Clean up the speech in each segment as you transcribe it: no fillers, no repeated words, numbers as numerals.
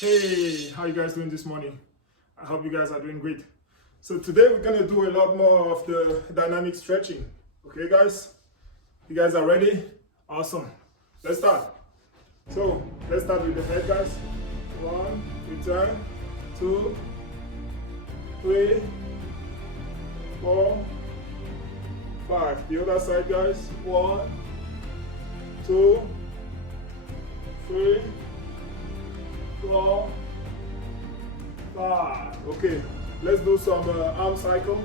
Hey, how you guys doing this morning? I hope you guys are doing great. So today we're gonna do a lot more of the dynamic stretching. Okay guys? You guys are ready? Awesome. Let's start. So let's start with the head guys. 1, return, 2, 3, 4, 5. The other side guys. 1, 2, 3, 4, 5. Okay, let's do some arm cycle.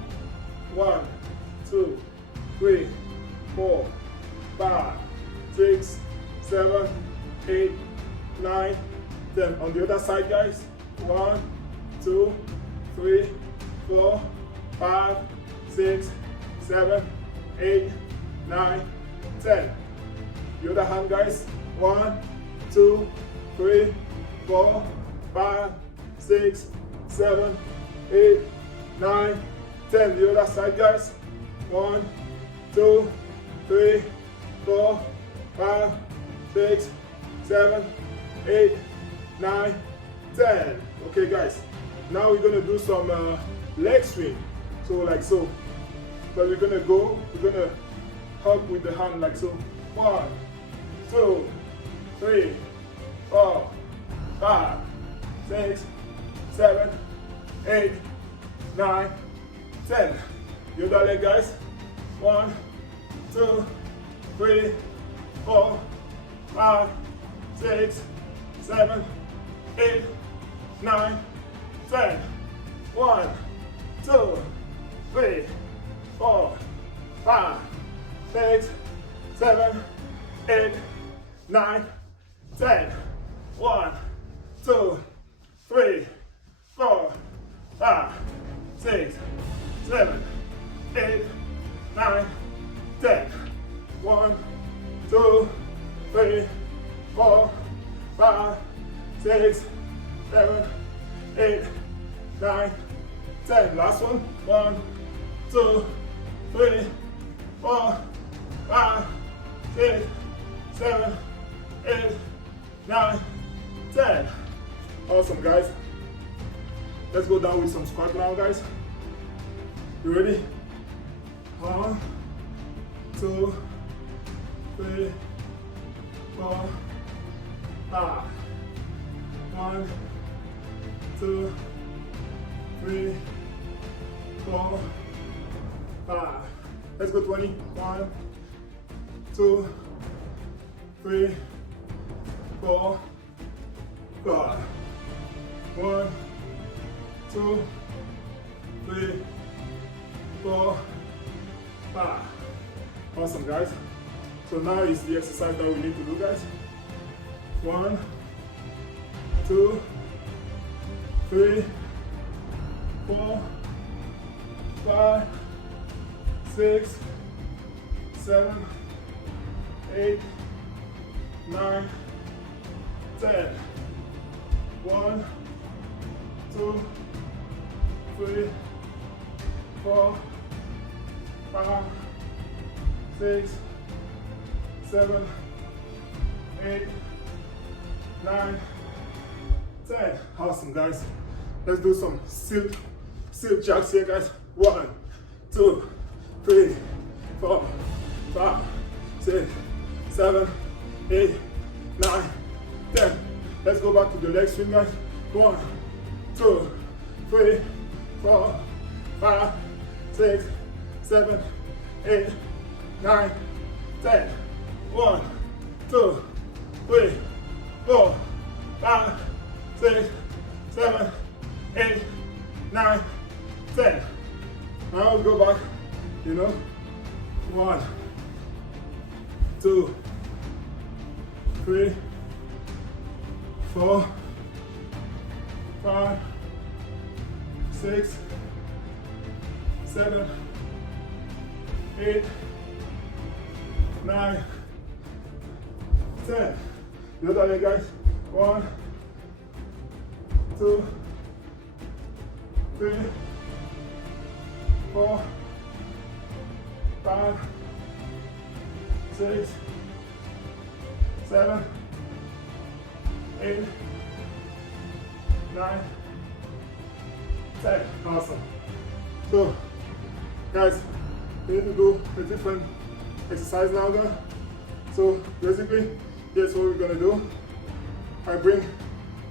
1, 2, 3, 4, 5, 6, 7, 8, 9, 10. On the other side, guys. 1, 2, 3, 4, 5, 6, 7, 8, 9, 10. The other hand, guys. 1, 2, 3, 4, 5, 6, 7, 8, 9, 10. The other side, guys. 1, 2, 3, 4, 5, 6, 7, 8, 9, 10. Okay, guys. Now we're gonna do some leg swing. So like so. But we're gonna hug with the hand like so. 1, 2, 3, 4, 5, 6, 7, 8, 9, 10. The other leg, guys. 1, 2, 3, 4, 5, 6, 7, 8, 9, 10. 1, 2, 3, 4, 5, 6, 7, 8, 9, 10. 1, 2, 3, 4, 5, 6, 7, 8, 9, 10. 1, 2, 3, 4, 5, 6, 7, 8, 9, 10. Last one. 1, 2, 3, 4, 5, 6, 7, 8, 9, 10. Awesome, guys. Let's go down with some squat now, guys. You ready? 1, 2, 3, 4, 5. 1, 2, 3, 4, 5. Let's go 20. 1, 2, 3, 4, 5. 1, 2, 3, 4, 5. Awesome, guys. So now is the exercise that we need to do, guys. 1, 2, 3, 4, 5, 6, 7, 8, 9, 10. 1, 2, 3, 4, 5, 6, 7, 8, 9, 10. Awesome, guys. Let's do some silk jacks here, guys. 1, 2, 3, 4, 5, 6, 7, 8, 9, 10. Let's go back to the leg swing, guys. 1, 2, 3, 4, 5, 6, 7, 8, 9, 10. 1, 2, 3, 4, 5, 6, 7, 8, 9, 10. Now we go back, 1, 2, 3, 4, 5, 6, 7, 8, 9, 10. The other leg, guys. 1, 2, 3, 4, 5, 6, 7, 8, 9, 10. Awesome. So, guys, we need to do a different exercise now, guys. So, basically, here's what we're gonna do. I bring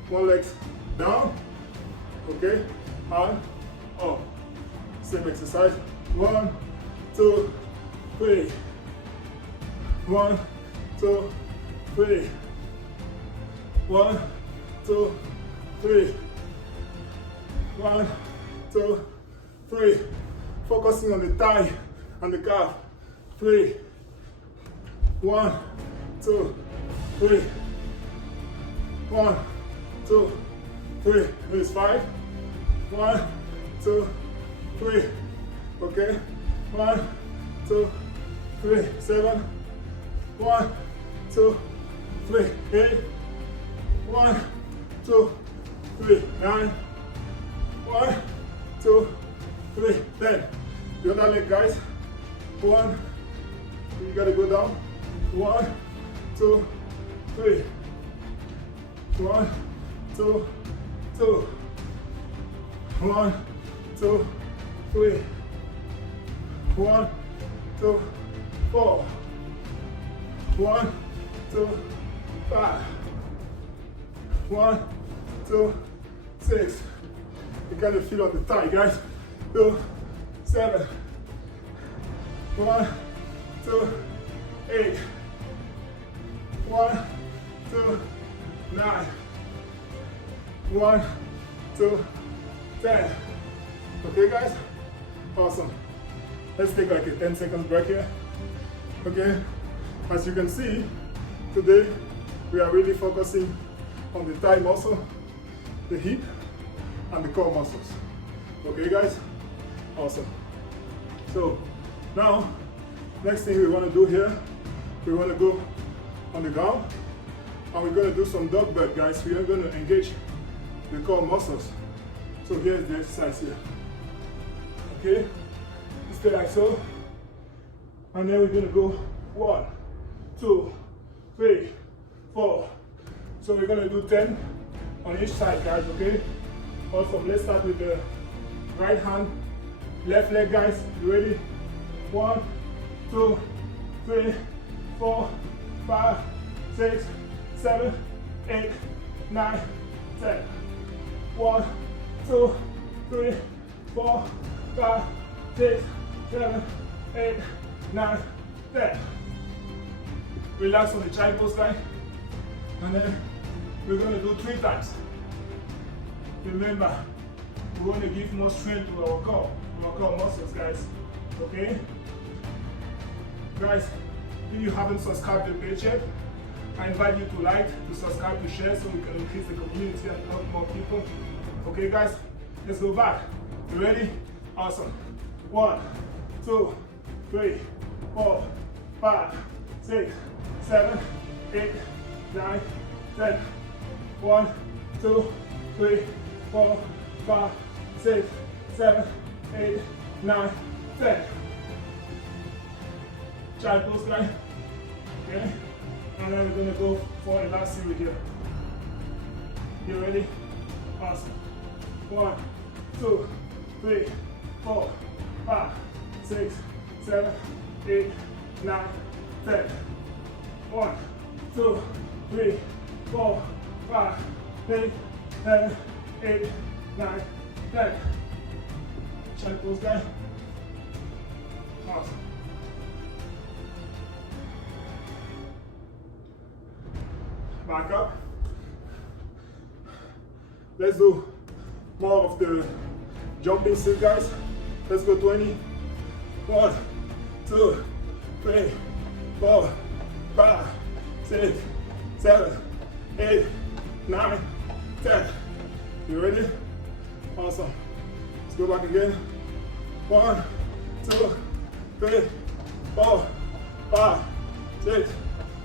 one leg down, okay, and up. Same exercise. 1, 2, 3. 1, 2, 3. 1, 2, 3. 1, 2, 3. Focusing on the thigh and the calf. 3. 1, 2, 3. 1, 2, 3. This is 5. 1, 2, 3. Okay. 1, 2, 3. 7. 1, 2, 3. 8. 1, 2, 3. 9. 1, 2, 3. 10. The other leg, guys. 1. You gotta go down. 1, 2, 3. 1, 2, 2. 1, 2, 3. 1, 2, 4. 1, 2, 5. 1, 2, 6. You kind of feel on the thigh, guys. 2, 7. 1, 2, 8. 1, 2, 9. 1, 2, 10. Okay, guys? Awesome. Let's take like a 10-second break here. Okay? As you can see, today we are really focusing on the thigh muscle, the hip, and the core muscles. Okay, guys? Awesome. So, now, next thing we want to do here, we want to go on the ground, and we're going to do some dog bird, guys. We are going to engage the core muscles. So here's the exercise here. Okay? Stay like so. And then we're going to go 1, 2, 3, 4. So we're going to do 10 on each side, guys, okay? Awesome. Let's start with the right hand, left leg, guys. You ready? 1, 2, 3, 4, 5, 6, 7, 8, 9, 10. 1, 2, 3, 4, 5, 6, 7, 8, 9, 10. Relax on the child pose, guys. And then we're going to do 3 times. Remember, we want to give more strength to our core muscles, guys. Okay? Guys, if you haven't subscribed to the page yet, I invite you to like, to subscribe, to share so we can increase the community and help more people. Okay, guys? Let's go back. You ready? Awesome. 1, 2, 3, 4, 5, 6, 7, 8, 9, 10. 1, 2, 3, 4, 5, 6, 7, 8, 9, 10. Child pose, guys. Okay? And then we're going to go for the last series here. You ready? Awesome. 1, 2, 3, 4, 5, 6, 7, 8, 9, 10. 1, 2, 3, 4, 5, 6, 7, 8, 9, 10. Check those guys. Awesome. Back up. Let's do more of the jumping sit, guys. Let's go 20. 1, 2, 3, 4, 5, 6, 7, 8, 9, 10. You ready? Awesome. Let's go back again. 1, 2, 3, 4, 5, 6,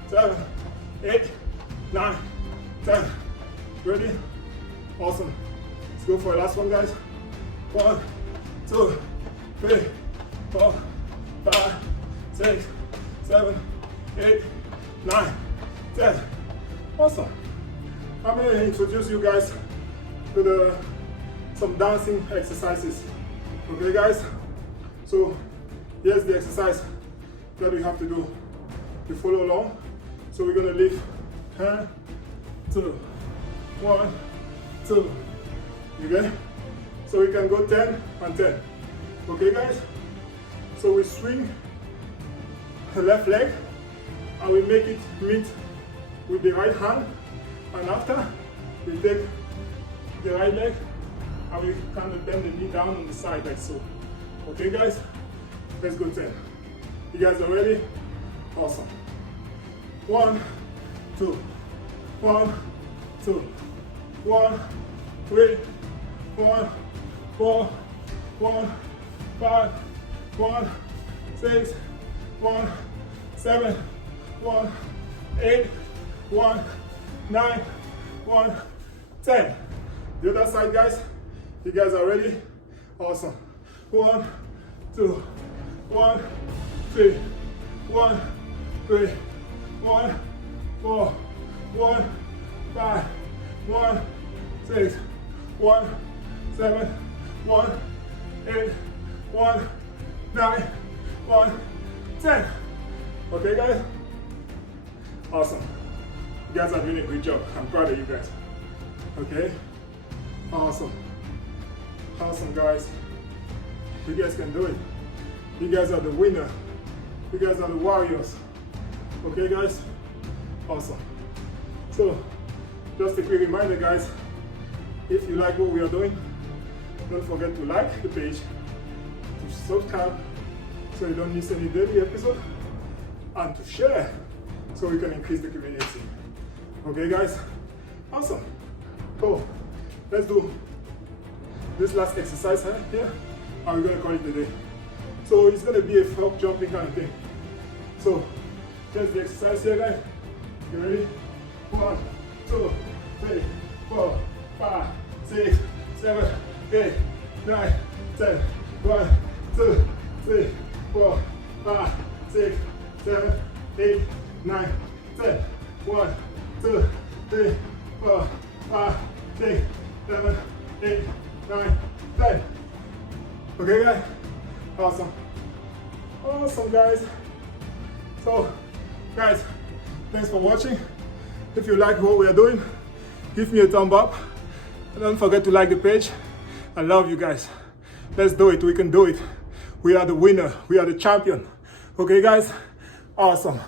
7, 8, 9, 10. Ready? Awesome. Let's go for the last one, guys. 1, 2, 3, 4, 5, 6, 7, 8, 9, 10. Awesome. I'm going to introduce you guys to some dancing exercises. Okay guys, so here's the exercise that we have to do. You follow along. So we're gonna lift hand, 2, 1, 2. Okay? So we can go 10 and 10. Okay guys? So we swing the left leg and we make it meet with the right hand, and after we take the right leg and we kind of bend the knee down on the side like so. Okay guys? Let's go 10. You guys are ready? Awesome. 1, 2, 1, 2, 1, 3, 1, 4, 1, 5, 1, 6, 1, 7, 1, 8, 1, 9, 1, 10. The other side, guys. You guys are ready? Awesome. 1, 2, 1, 3, 1, 3, 1, 4, 1, 5, 1, 6, 1, 7, 1, 8, 1, 9, 1, 10. Okay guys? Awesome. You guys are doing a great job. I'm proud of you guys. Okay? Awesome. Awesome guys. You guys can do it. You guys are the winner. You guys are the warriors. Okay guys? Awesome. So, just a quick reminder guys, if you like what we are doing, don't forget to like the page, to subscribe so you don't miss any daily episode, and to share so we can increase the community. Okay guys? Awesome. Cool. Let's do this last exercise here, and we're gonna call it a day. So it's gonna be a frog jumping kind of thing. So here's the exercise here guys. You ready? 1, 2, 3, 4, 5, 6, 7, 8, 9, 10. 1, 2, 3, 4, 5, 6, 7, 8, 9, 10. 1, 2, 3, 4, 5, 6, 7, 8, 9, 10. Okay guys? Awesome. Awesome guys. So guys, thanks for watching. If you like what we are doing, give me a thumb up. And don't forget to like the page. I love you guys. Let's do it. We can do it. We are the winner. We are the champion. Okay guys? Awesome.